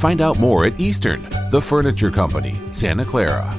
Find out more at Eastern, the Furniture Company, Santa Clara.